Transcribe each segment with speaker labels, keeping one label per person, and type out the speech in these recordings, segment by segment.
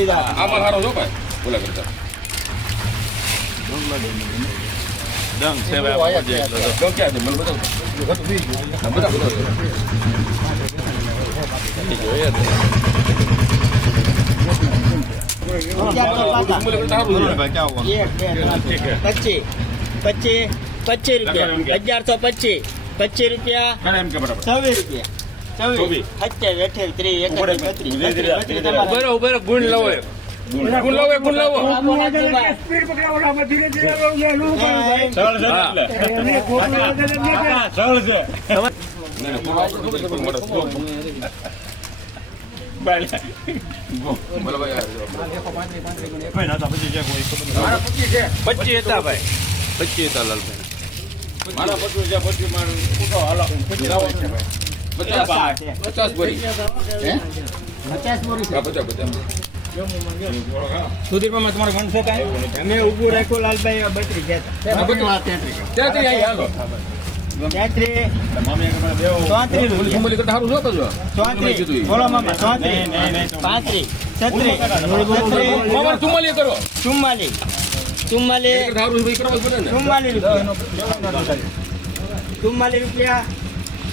Speaker 1: દીધા
Speaker 2: આમાં સારો છો ભાઈ બોલા કરતા
Speaker 3: જે
Speaker 2: ક્યાં છે મને બતાવો બતાવો.
Speaker 3: ભાઈ
Speaker 1: પચીસ પચીસ પચીસ રૂપિયા અગિયારસો પચીસ પચીસ રૂપિયા
Speaker 2: કાંઈ એમ કે બરાબર
Speaker 1: છવ્વીસ રૂપિયા
Speaker 3: ગુણ લાવો
Speaker 2: લાવો. લાવો.
Speaker 3: પચીસ હતા ભાઈ. પચીસ હતા લાલભાઈ.
Speaker 2: મારા પચું છે પચું મારું હાલો. પચાસ પચાસ. બોરી.
Speaker 1: પચાસ બોરી
Speaker 2: પચાસ પચાસ.
Speaker 1: તમારે કાંઈ? અમે ઊભું રાખ્યું લાલભાઈ. બોલો મામા ચુમ્માલીસ રૂપિયા.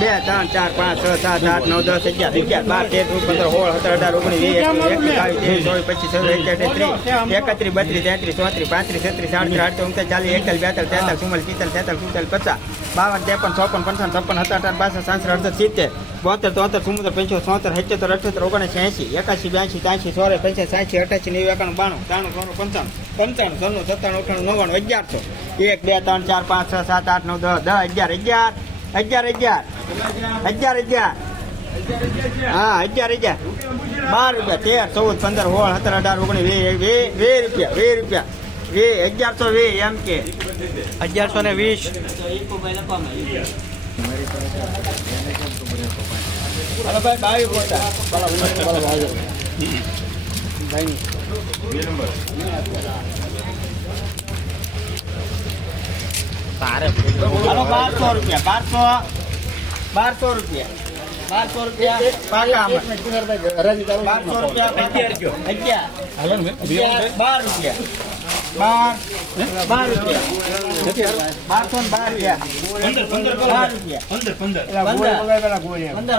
Speaker 1: બે, ત્રણ, ચાર, પાંચ, છ, સાત, આઠ, નવ, દસ, અગિયાર અગિયાર, બાર, તેર પંદર, સોળ, સત્તર, અઢાર, ઓગણીસ, વીસ એકવીસ બાવીસ ત્રેવીસ ચોવીસ, પચીસ એકત્રીસ ત્રીસ એકત્રીસ બત્રીસ, તેત્રીસ, ચોત્રીસ, પાંત્રીસ, છત્રીસ, સાડત્રીસ આઠસો ઓગણત્રીસ ચાલીસ, એકતાલીસ, બેતાલીસ, તેતાલીસ, ચુમ્માલીસ, પિસ્તાલીસ તેતાલીસ સુડતાલીસ, પચાસ, બાવન, ત્રેપન, ચોપન, પંચાવન, છપ્પન, સત્તર અઢાર બાસઠ, સાસઠ, અડસઠ, સિત્તેર, બોતેર, તોતેર ચુમ્મોતેર પંચોતેર ચોતેર સત્યોતેર, અઠ્યોતેર, ઓગણીસ એંસી એકાસી બ્યાસી ત્યાંસી સોળે પંચાસી સાંસી અઠાસી નેવું, એકાણું, બાણું, ત્રાણું ત્રણ પંચાણું પંચાણું છન્નું સત્તાણું અઠાણું નવ્વાણું, અગિયારસો. એક, બે, ત્રણ, ચાર, પાંચ, છ, સાત, આઠ, નવ, દસ દસ, અગિયાર અગિયાર. અગિયાર અગિયાર. અગિયાર અગિયાર. હા અગિયાર અગિયાર. બાર રૂપિયા તેર ચૌદ પંદર સોળ સત્તર અઢાર ઓગણીસ વીસ વીસ વીસ રૂપિયા વીસ રૂપિયા. વે અગિયારસો વીસ એમ કે. અગિયારસો ને વીસ. ભાઈ બારસો રૂપિયા બારસો બારસો રૂપિયા બારસો રૂપિયા બારસો રૂપિયા બાર રૂપિયા બાર બાર રૂપિયા. બારસો ને બાર રૂપિયા. બાર રૂપિયા. પંદર પંદર.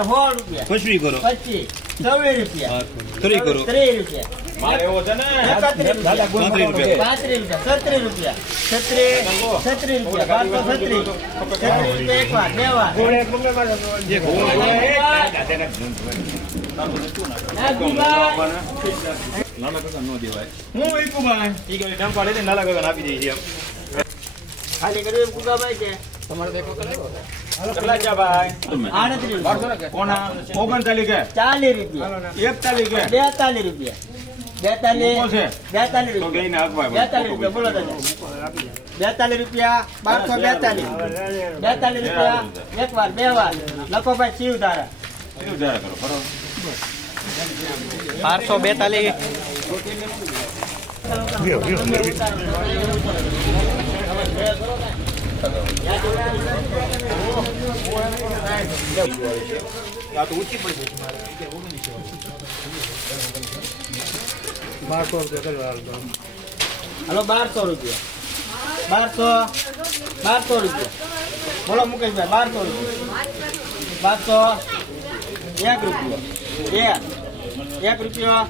Speaker 1: સોળ રૂપિયા.
Speaker 3: પચવી કરો.
Speaker 1: પચીસ છવ્વીસ રૂપિયા.
Speaker 3: ત્રી કરો.
Speaker 1: ત્રીસ રૂપિયા. એકત્રીસ રૂપિયા. પાંત્રીસ છત્રીસ રૂપિયા. છત્રીસ છત્રીસ રૂપિયા. બારસો છત્રીસ. છત્રીસ રૂપિયા એક વાર બે વાર.
Speaker 3: નાના કાકા નો દેવાય.
Speaker 1: હું ઈકુભાઈ
Speaker 3: ઈ કે ટંપા લઈને નાના કાકા આપી દઈએ એમ.
Speaker 1: ખાલી કર્યું કુકાભાઈ કે.
Speaker 2: કેટલા છે ભાઈ?
Speaker 1: આડત્રીસ
Speaker 2: કોના? ઓગણચાલીસ કે?
Speaker 1: ચાલીસ રૂપિયા.
Speaker 2: એકતાલીસ કે?
Speaker 1: બેતાલીસ રૂપિયા.
Speaker 2: ઓછો છે.
Speaker 1: બેતાલીસ બેતાલીસ રૂપિયા.
Speaker 2: ગઈને
Speaker 1: બેતાલીસ રૂપિયા. બોલો બેતાલીસ રૂપિયા બારસો બેતાલીસ. બેતાલીસ રૂપિયા એક વાર બે વાર. લખો ભાઈ શિવ બારસો બેતાલીસ.
Speaker 3: આ રૂપિયા
Speaker 1: હલો, બારસો રૂપિયા. બારસો બારસો રૂપિયા. બોલો, મુકેશભાઈ, બારસો રૂપિયા. બારસો, એક રૂપિયા. એક એક રૂપિયો.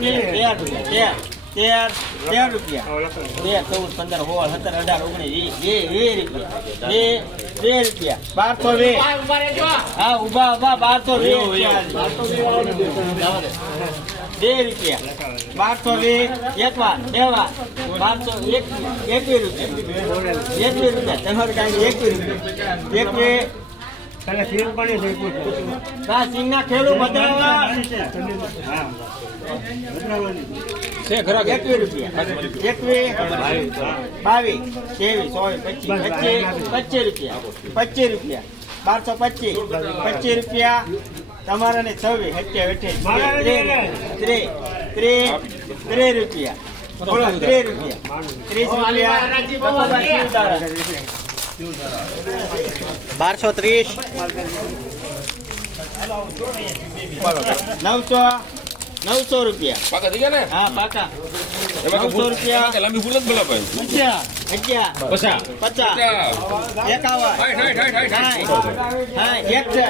Speaker 1: બે, તેર, તેર, રૂપિયા. બે ચૌદ પંદર સોળ સત્તર અઢાર ઓગણીસ બે રૂપિયા. વીસ બે રૂપિયા બારસો વીસ. હા ઊભા ઊભા બારસો વીસ બે રૂપિયા. બારસો વીસ. એક વાર. બે વાર. બારસો એક એકવીસ રૂપિયા. એકવીસ રૂપિયા. તમારે કાંઈ એકવીસ રૂપિયા. એકવીસ સિંગના ખેડૂ એકવીસ રૂપિયા. એકવીસ બાવીસ ત્રેવીસ ચોવીસ પચીસ પચીસ પચીસ રૂપિયા. પચીસ રૂપિયા. બારસો પચીસ પચીસ રૂપિયા. તમારા ને છવ્વીસ
Speaker 2: ને
Speaker 1: અઠ્યાવીસ. ત્રીસ ત્રીસ રૂપિયા. ત્રીસ રૂપિયા. ત્રીસ રૂપિયા.
Speaker 4: બારસો ત્રીસ.
Speaker 1: નવસો નવસો રૂપિયા.
Speaker 5: પાકા થઈ ગયા ને?
Speaker 1: હા પાકા. નવસો રૂપિયા.
Speaker 5: લાંબી ભૂલ જ બોલા ભાઈ.
Speaker 1: અગિયાર.
Speaker 5: પચાસ.
Speaker 1: પચાસ. એકાવન.
Speaker 5: હાઈટ હાઈટ હાઈટ હાઈટ
Speaker 1: સાઠ હા એકસઠ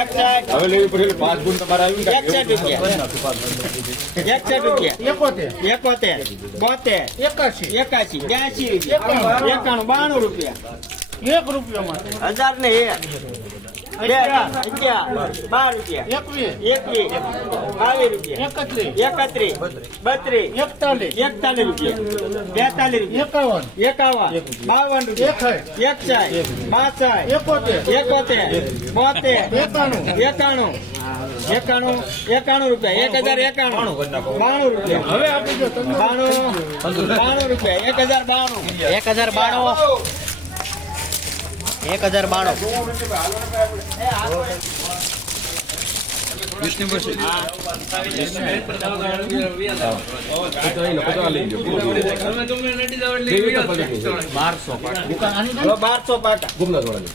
Speaker 1: એકસઠ
Speaker 3: હવે લેવી પડે પાંચ ગુણ તમારે આવી
Speaker 1: એકસઠ રૂપિયા. એકસઠ રૂપિયા.
Speaker 2: એકોતેર.
Speaker 1: એકોતેર. બોતેર.
Speaker 2: એકાશી.
Speaker 1: એકાશી. બ્યાસી રૂપિયા. એકાણું. બાણું રૂપિયા.
Speaker 2: એક રૂપિયામાં.
Speaker 1: હજાર ને એક. બે અગિયાર બાર રૂપિયા
Speaker 2: એકવીસ
Speaker 1: એકવીસ બાવીસ રૂપિયા
Speaker 2: એકત્રીસ
Speaker 1: એકત્રીસ બત્રીસ
Speaker 2: એકતાલીસ
Speaker 1: એકતાલીસ રૂપિયા બેતાલીસ રૂપિયા
Speaker 2: એકાવન
Speaker 1: એકાવન બાવન રૂપિયા
Speaker 2: એકસઠ
Speaker 1: એકસાઠ બાસઠ
Speaker 2: એકોતેર
Speaker 1: એકોતેર બોતેર
Speaker 2: એકાણું
Speaker 1: એકાણું એકાણું એકાણું રૂપિયા એક હજાર એકાણું બાણું રૂપિયા.
Speaker 2: હવે આપી દો
Speaker 1: બાણું બાણું રૂપિયા એક હજાર બાણું.
Speaker 4: એક હજાર બાણું. એક હજાર બાણું.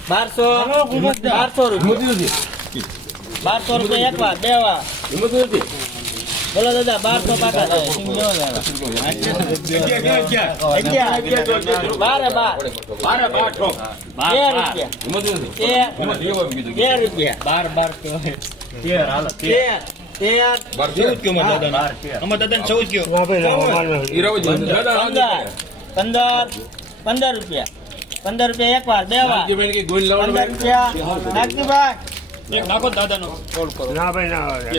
Speaker 1: બારસો. બારસો રૂપિયા. એક વાર બે વાર. બોલો દાદા બારસો બારે બાર.
Speaker 3: બારે
Speaker 1: તેર રૂપિયા રૂપિયા પંદર પંદર. રૂપિયા. પંદર રૂપિયા એક વાર. બે વાર પંદર રૂપિયા. નાગજીભાઈ.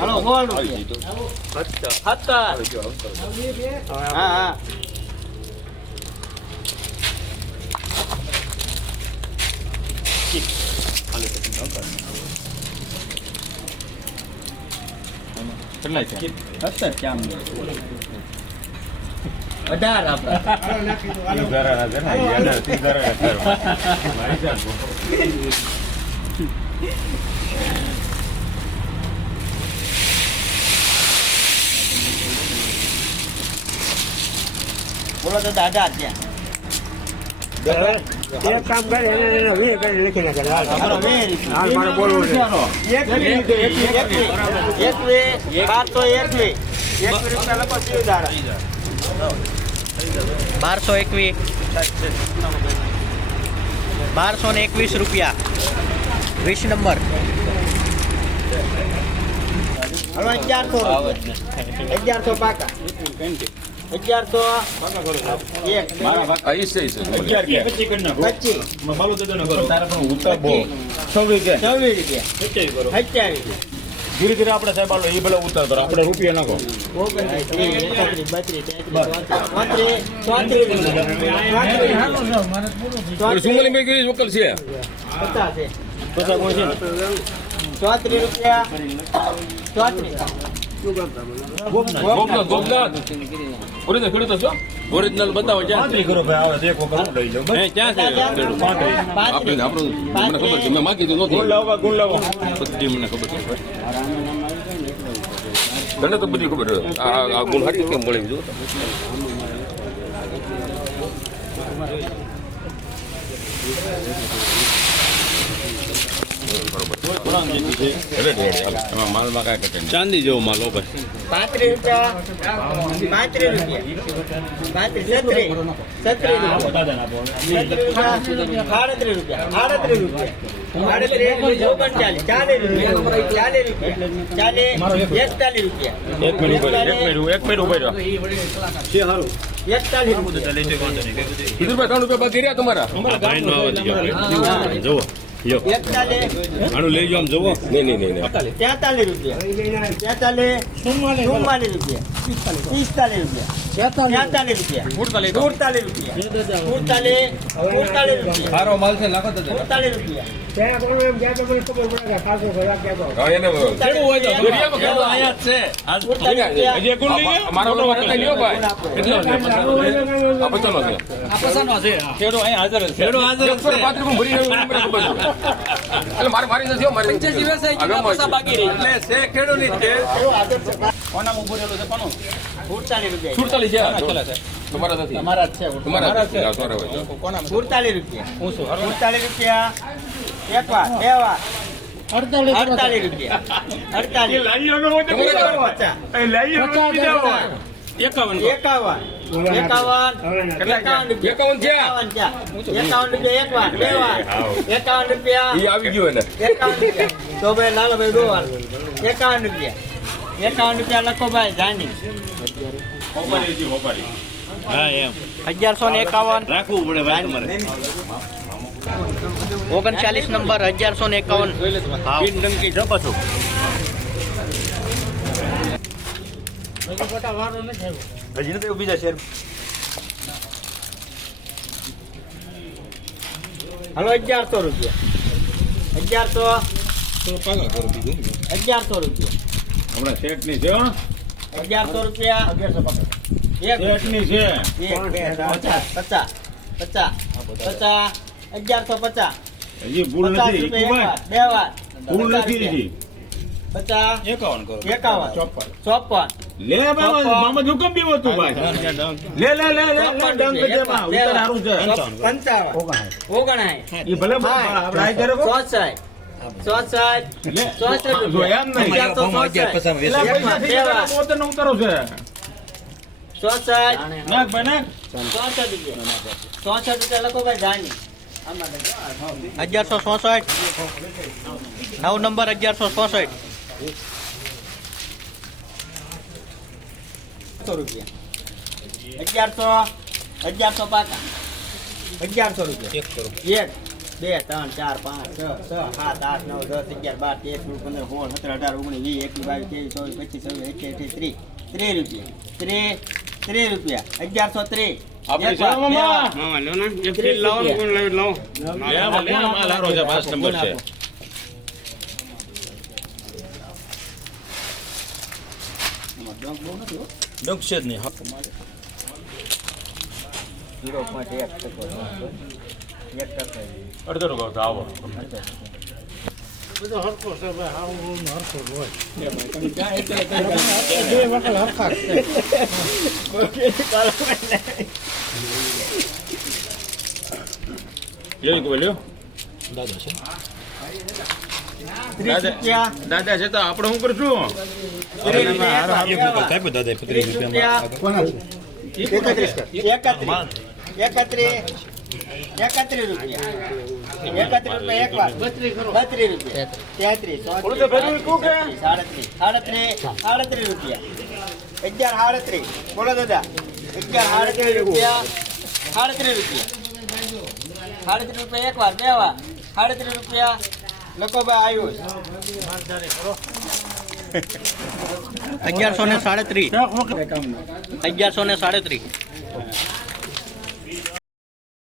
Speaker 1: હાલો હા અઢાર આપણે. બોલો દાદા અઢાર ત્યાં.
Speaker 2: એક કામ કરે એને એને વીસ કરી લખી નાખે. હાલ.
Speaker 1: આપણો બે રૂપિયા.
Speaker 2: હાલ મારે બોલવું છે.
Speaker 1: એકવીસ, એકવીસ, એકવીસ, એકવીસ, બારસો એકવીસ. એકવીસ રૂપિયા લખો શિવધારા.
Speaker 4: બારસો એકવીસ બારસો ને એકવીસ રૂપિયા. વીસ નંબર.
Speaker 1: હવે અગિયારસો અગિયારસો પાકા. અગિયારસો
Speaker 3: ધીરે ધીરે આપણે સાહેબ આલો એ ભલે ઉતાર કરો. આપણે રૂપિયા નાખો.
Speaker 5: મેં કીધું વકલ છે.
Speaker 1: પચાસ છે. ચોત્રીસ રૂપિયા. ચોત્રીસ.
Speaker 5: ઓરિજિનલ બતાવો ક્યાં ખબર છે મેં માગી તો
Speaker 3: લાવો
Speaker 5: મને ખબર છે તને તો બધી ખબર આ ગુણ હારી કેમ મળી જો ચાંદી જેવો માલ ભાઈ.
Speaker 1: પાંત્રીસ રૂપિયા. પાંત્રીસ રૂપિયા.
Speaker 5: તમારા?
Speaker 3: આનું લઈ જાઓ આમ જુઓ
Speaker 5: નહીં નહીં નહીં નહીં.
Speaker 1: તેતાલીસ રૂપિયા. તેતાલીસ. ચુમ્માલીસ. રૂપિયા. પિસ્તાલીસ રૂપિયા. તેતાલીસ રૂપિયા. સુડતાલીસ. રૂપિયા. સુડતાલીસ સુડતાલીસ રૂપિયા.
Speaker 3: સારો માલ છે લાખો
Speaker 1: સુડતાલીસ રૂપિયા. સુડતાલીસ રૂપિયા.
Speaker 5: સુડતાલીસ છે. તમારા નથી.
Speaker 4: તમારા જ છે.
Speaker 5: તમારા. હા, sorry
Speaker 1: સુડતાલીસ રૂપિયા. સુડતાલીસ રૂપિયા. એક વાર બે વાર. અડતાલીસ રૂપિયા. અડતાલીસ
Speaker 3: એકાવન
Speaker 1: એકાવન. એકાવન. એકાવન રૂપિયા.
Speaker 5: એકાવન છે
Speaker 1: રૂપિયા એક વાર બે વાર. એકાવન રૂપિયા.
Speaker 5: આવી ગયો
Speaker 1: એકાવન રૂપિયા. તો ભાઈ લાલભાઈ દો વાર એકાવન રૂપિયા. એકાવન રૂપિયા લખો ભાઈ
Speaker 3: છે, હોપારી. હા એમ.
Speaker 4: અગિયારસો ને એકાવન.
Speaker 3: રાખવું પડે ભાઈ તમારે.
Speaker 4: ઓગણચાલીસ નંબર અગિયારસો ને એકાવન. ડંકી જો પાછું.
Speaker 1: હજી નથી ઊભી જશે હાલો અગિયારસો રૂપિયા. અગિયારસો. અગિયારસો રૂપિયા.
Speaker 3: હમણાં સેટ છે થયો
Speaker 1: અગિયારસો રૂપિયા. એક
Speaker 3: શેઠની છે.
Speaker 1: બે ચાર પચાસ પચાસ પચાસ અગિયારસો પચાસ.
Speaker 3: હજી ભૂલ
Speaker 1: પચાસ
Speaker 3: નથી.
Speaker 1: બે વાર.
Speaker 3: ભૂલ
Speaker 1: પચાસ
Speaker 3: નથી. હજી
Speaker 1: પચાસ
Speaker 3: એકાવન કરો.
Speaker 1: એકાવન ચોપન.
Speaker 3: લે બાબા મામા જો કેમ બીવો તું ભાઈ લે લે લે લે ડંક દે માં ઉતર હારું છે.
Speaker 1: પંચાવન. ઓગણાય
Speaker 3: ઈ ભલે આપણે આઈ કરે. કો
Speaker 1: ચોસાઠ ચોસાઠ
Speaker 3: લે.
Speaker 1: ચોસઠ
Speaker 3: જો
Speaker 1: રૂપિયા.
Speaker 3: એમ નહીં.
Speaker 1: બે.
Speaker 3: પોતે નો ઉતારો છે.
Speaker 4: અગિયારસો ચોસઠ નવ નંબર અગિયારસો ચોસઠ
Speaker 1: રૂપિયા. અગિયારસો અગિયારસો પાકા. અગિયારસો રૂપિયા. એક બે ત્રણ ચાર પાંચ છ છ સાત આઠ નવ દસ અગિયાર બાર તેર સોળ પંદર સોળ સત્તર અઢાર ઓગણીસ વીસ એકવીસ બાવીસ ત્રેવીસ ચોવીસ પચીસ છવ્વીસ અઠ્યાવીસ ત્રીસ. ત્રીસ રૂપિયા. ત્રીસ ત્રીસ રૂપિયા. અગિયારસો ત્રીસ.
Speaker 3: આપણે છે મામા?
Speaker 1: બે વાર. ત્રીસ રૂપિયા.
Speaker 3: લે આમાં કોણ માલ હારો છે પાંચ નંબર છે
Speaker 1: આમાં ડોંક બહુ નથી હો.
Speaker 3: ડંક છે જ નહીં
Speaker 1: ઝીરો પોઈન્ટ એક ટકો એક ટકા
Speaker 3: અડધો ટકો. દાદા છે. તો આપડે શું કરશું?
Speaker 1: રૂપિયા. એકત્રીસ. એકત્રીસ. એકત્રીસ રૂપિયા. એકત્રીસ રૂપિયા એક વાર. બત્રીસ રૂપિયા. તેત્રીસ સાડત્રીસ સાડત્રીસ રૂપિયા. અગિયાર સાડત્રીસ. બોલો દાદા. અગિયાર સાડત્રીસ રૂપિયા. સાડત્રીસ રૂપિયા. સાડત્રીસ રૂપિયા એક વાર બે વાર. સાડત્રીસ રૂપિયા. લખો ભાઈ આવ્યું
Speaker 4: અગિયારસો ને સાડત્રીસ. અગિયારસો ને સાડત્રીસ.